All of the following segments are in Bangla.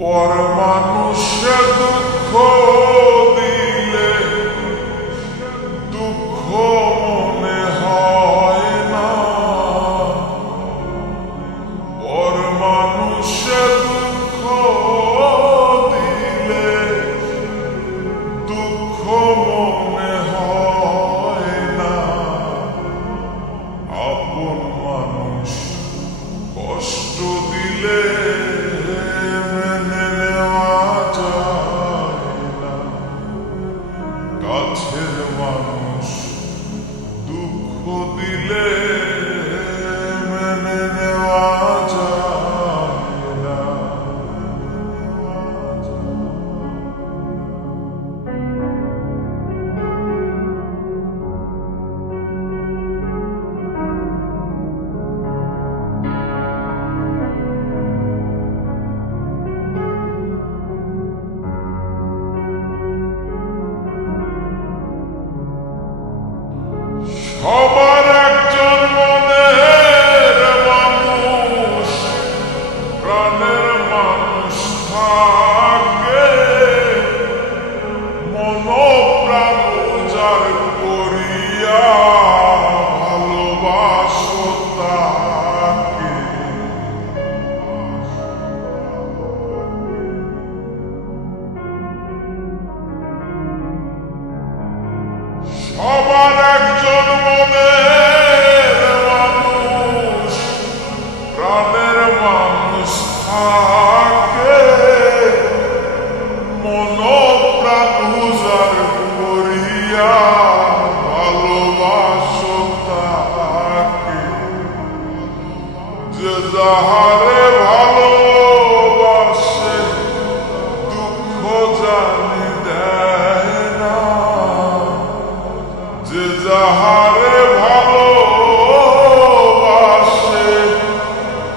পর মানুষে দুঃখ দিলে দুঃখ মনে হয় না, পর মানুষে দুঃখ দিলে দুঃখ মনে হয় না, আপন মানুষ কষ্ট দিলে কাছের মানুষ দুঃখ দিলে মেনে নেওয়া যায় না। সবার একজন মনের মানুষ, প্রাণের মানুষ থাকে, মন প্রাণ উজাড় করিয়া ভালোবাসো তাকে। সবার একজন মনের মানুষ, প্রাণের মানুষ থাকে, মন প্রাণ উজাড় করিয়া ভালোবাসো তাকে। যে যাহারে ভালোবাসে দুঃখ জানি দেয় না, যে যাহারে ভালোবাসে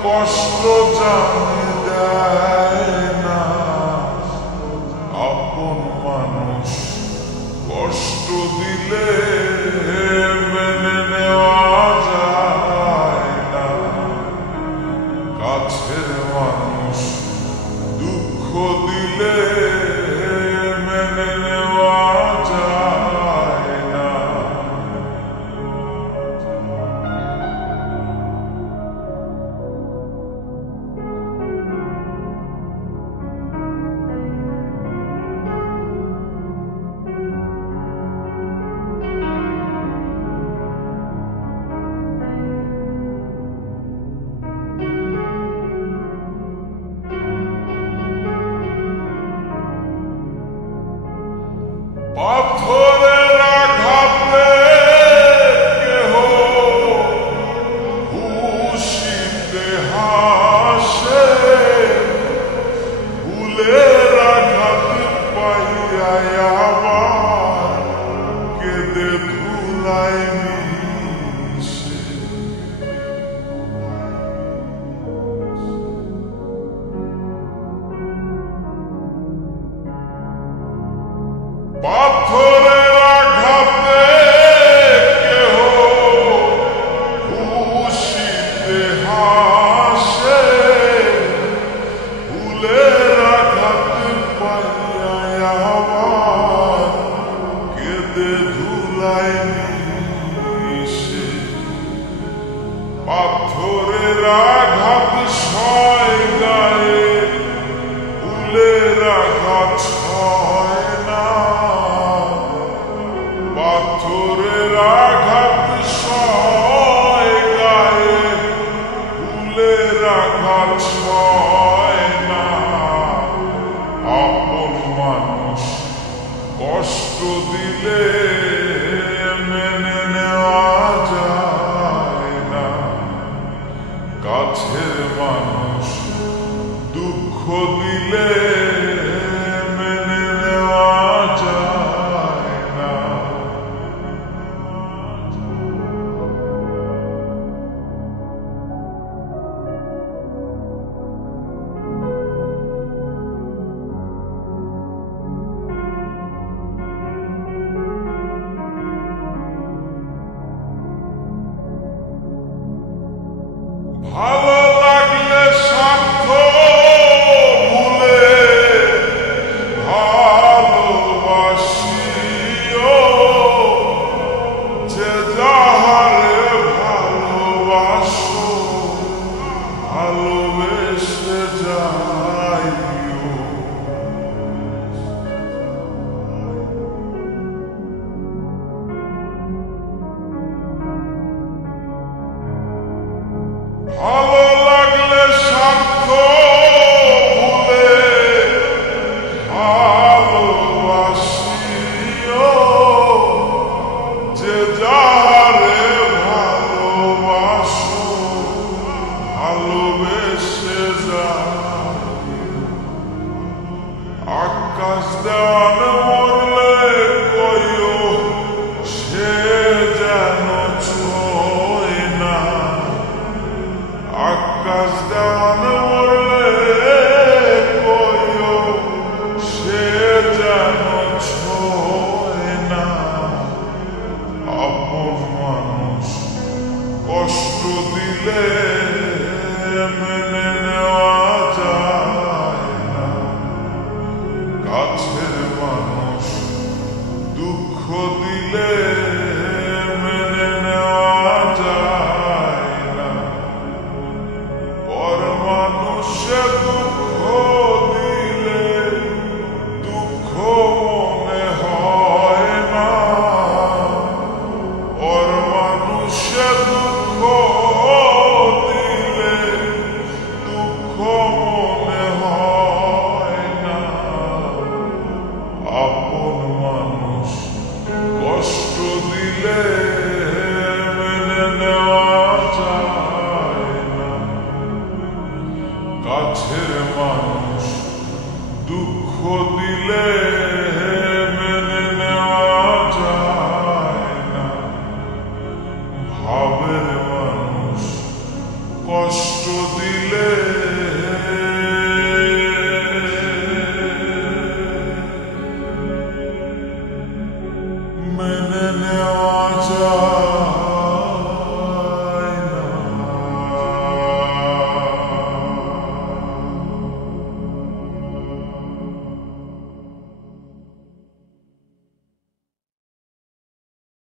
কষ্ট জানি দেয় না, আপন মানুষ কষ্ট দিলে মেনে নেওয়া যায় না, কাছের মানুষ দুঃখ দিলে মেনে নেওয়া যায় না। পাথরের আঘাতে কেহ খুশিতে হাসে, ফুলের আঘাত পাইয়া আবার কেঁদে ধুলায় মিশে। পাথরের আঘাতে কেহ খুশিতে হাসে, ফুলের আঘাত পাইয়া আবার কেঁদে ধুলায় মিশে। পাথরের আঘাত সয় গায়ে, ফুলের আঘাত সয় না, পাথরের আঘাত সয় গায়ে, ফুলের আঘাত সয় না, আপন মানুষ কষ্ট দিলে মেনে নেওয়া যায় না, কাছের মানুষ দুঃখ দিলে মেনে নেওয়া যায় না। ভালো লাগলে স্বার্থ ভুলে আকাশ দেওয়ানে মরলে কইও সে যেন ছোঁয় না, আকাশ দেওয়ানে মরলে কইও সে যেন ছোঁয় না। আপন মানুষ কষ্ট দিলে মেনে নেওয়া যায় না, কাছের মানুষ দুঃখ দিলে মেনে নেওয়া যায় না, পর মানুষে দুঃখ দিলে দুঃখ মনে হয় না, পর মানুষে দুঃখ দিলে দুঃখ মনে হয় না। আপন মানুষ কষ্ট দিলে মেনে নেওয়া যায় না, কাছের মানুষ দুঃখ দিলে মেনে নেওয়া যায় না, ভাবের মানুষ কষ্ট দিলে